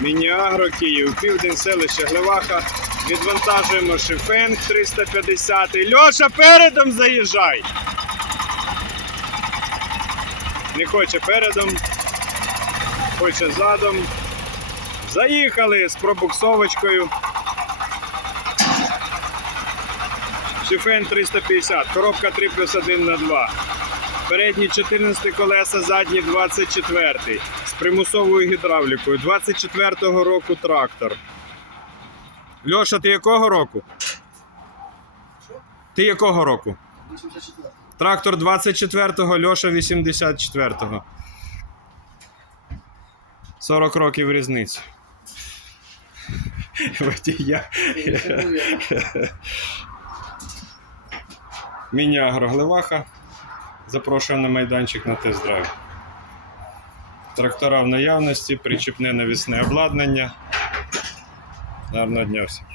Мініагро, Київ, Південь, селище Глеваха. Відвантажуємо шифенг 350. Льоша, передом заїжджай! Не хоче передом, хоче задом. Заїхали з пробуксовочкою. Шифен 350, коробка 3 плюс 1 на 2. Передні 14 колеса, задні 24. З примусовою гідравлікою. 24-го року трактор. Льоша, ти якого року? Ти якого року? 84-го. Трактор 24-го, Льоша 84-го. 40 років різниці. Водія. Міні-агро Глеваха. Запрошую на майданчик на тест-драйв. Трактора в наявності, причіпне навісне обладнання. Гарного дня всім.